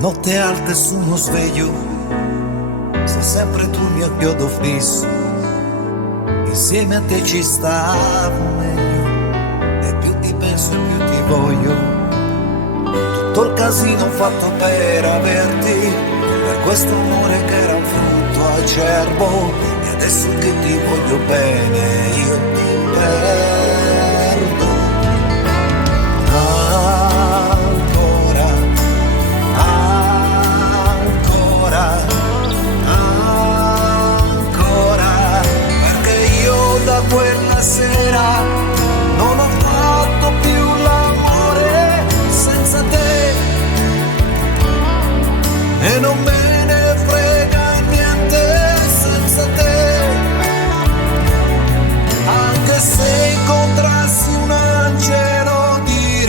Notte alte su uno sveglio, sei sempre tu il mio chiodo fisso, insieme a te ci stavo meglio, e più ti penso e più ti voglio. Tutto il casino fatto per averti, per questo amore che era un frutto acerbo, e adesso che ti voglio bene io ti perdo. Ancora, perché io da quella sera non ho fatto più l'amore senza te, e non me ne frega niente senza te, anche se incontrassi un angelo direi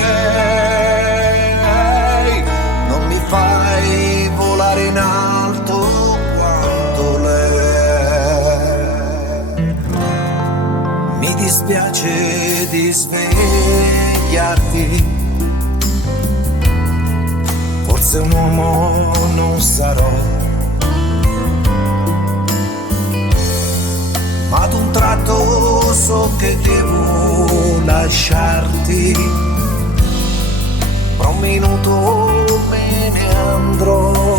non mi fai volare in alto quanto lei. Mi dispiace di svegliarti, forse un uomo non sarò, ma ad un tratto so che devo lasciarti, fra un minuto me ne andrò.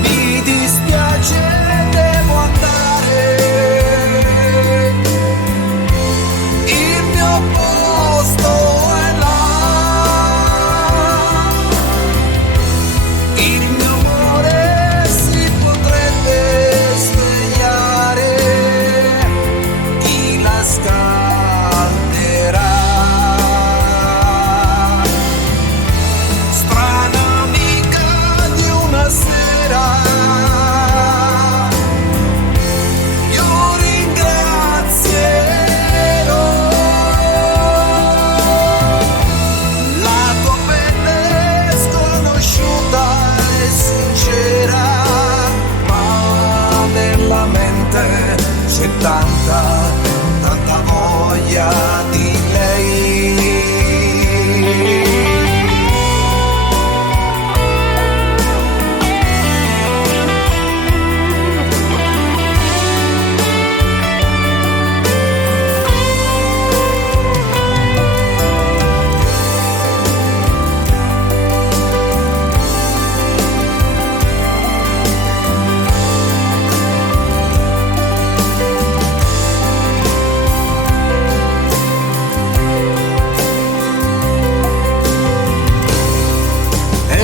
Mi dispiace, devo andare, il mio posto è là, il mio amore si potrebbe svegliare, chi la scalderà? Strana amica di una sera, io ringrazierò la tua pelle sconosciuta e sincera, ma nella mente c'è tanta voglia di lei.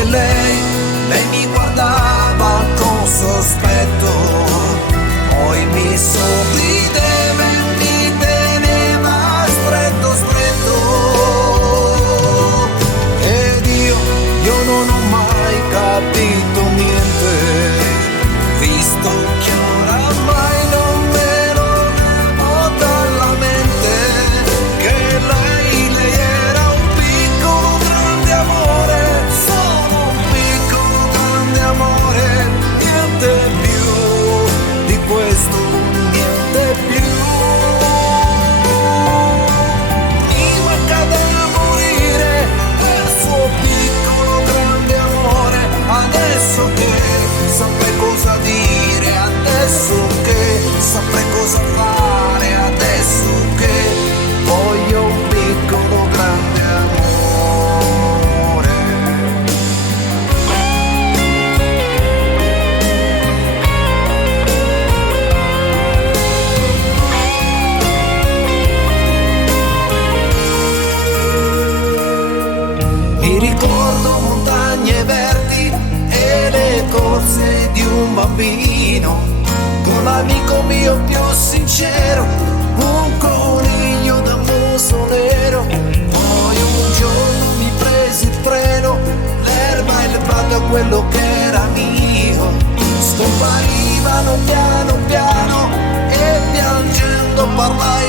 Lei mi guardava con sospetto, poi mi sorrideva e mi teneva stretto stretto, ed io non ho mai capito niente, visto che oramai non me lo levo dalla mente, che lei era un piccolo grande amore, amore, niente più di questo, niente più. Mi manca da morire quel suo piccolo grande amore, adesso che saprei cosa dire, adesso che saprei cosa fare, adesso che voglio un piccolo grande amore. Mi ricordo montagne verdi e le corse di un bambino, con l'amico mio più sincero, un coniglio da muso nero. Poi un giorno mi presi il treno, l'erba e il prato, quello che era mio scomparivano piano piano, e piangendo parlai